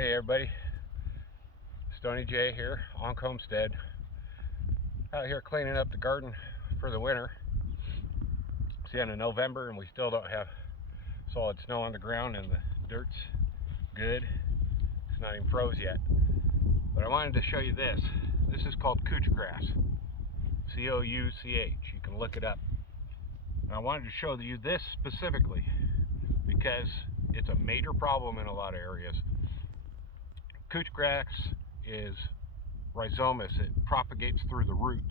Hey everybody, Stony J here, on Homestead. Out here cleaning up the garden for the winter. It's the end of November and we still don't have solid snow on the ground and the dirt's good. It's not even froze yet. But I wanted to show you this. This is called couch grass. C-O-U-C-H. You can look it up. And I wanted to show you this specifically because it's a major problem in a lot of areas. Couch grass is rhizomeous. It propagates through the roots.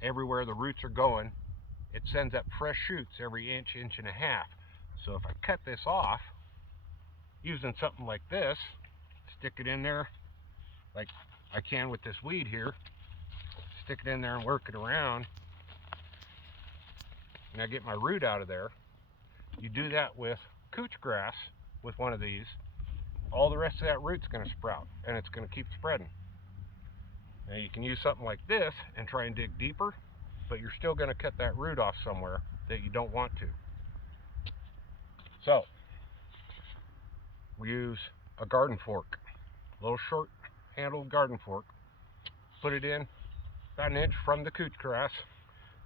Everywhere the roots are going, it sends up fresh shoots every inch and a half. So if I cut this off using something like this, stick it in there like I can with this weed here, stick it in there and work it around, and I get my root out of there. You do that with couch grass with one of these, all the rest of that root's going to sprout and it's going to keep spreading. Now you can use something like this and try and dig deeper, but you're still going to cut that root off somewhere that you don't want to. So we use a garden fork, a little short handled garden fork. Put it in about an inch from the couch grass.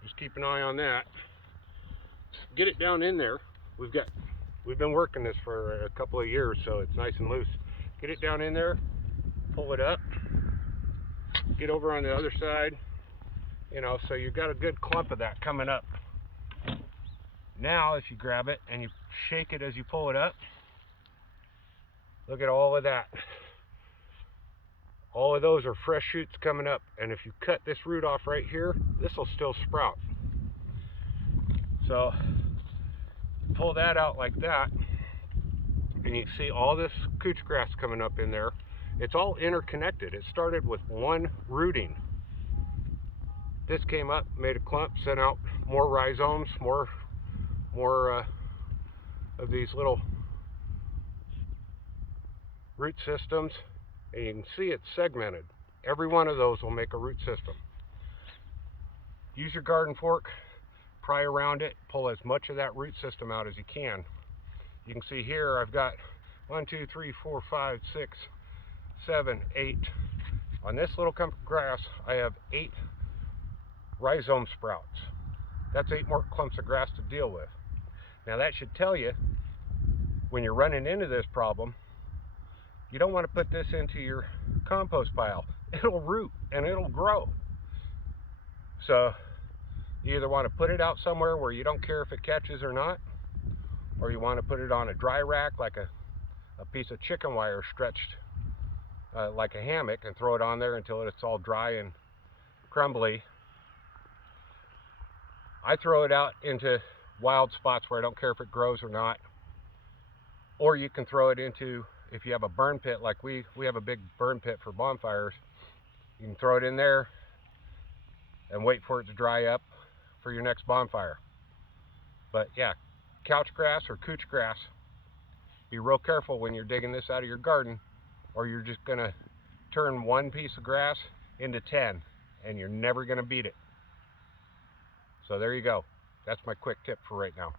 Just keep an eye on that. Get it down in there. We've been working this for a couple of years, so it's nice and loose. Get it down in there, pull it up, get over on the other side, so you've got a good clump of that coming up. Now if you grab it and you shake it as you pull it up, look at all of that. All of those are fresh shoots coming up, and if you cut this root off right here, this will still sprout. So pull that out like that, and you see all this couch grass coming up in there. It's all interconnected. It started with one rooting. This came up, made a clump, sent out more rhizomes, more of these little root systems, and you can see it's segmented. Every one of those will make a root system. Use your garden fork, pry around it, pull as much of that root system out as you can. You can see here I've got 1, 2, 3, 4, 5, 6, 7, 8. On this little clump of grass, I have 8 rhizome sprouts. That's 8 more clumps of grass to deal with. Now that should tell you, when you're running into this problem, you don't want to put this into your compost pile. It'll root and it'll grow. So you either want to put it out somewhere where you don't care if it catches or not, or you want to put it on a dry rack like a piece of chicken wire stretched like a hammock, and throw it on there until it's all dry and crumbly. I throw it out into wild spots where I don't care if it grows or not. Or you can throw it into, if you have a burn pit, like we have a big burn pit for bonfires, you can throw it in there and wait for it to dry up for your next bonfire. But yeah, couch grass or couch grass, be real careful when you're digging this out of your garden, or you're just gonna turn one piece of grass into 10 and you're never gonna beat it. So there you go. That's my quick tip for right now.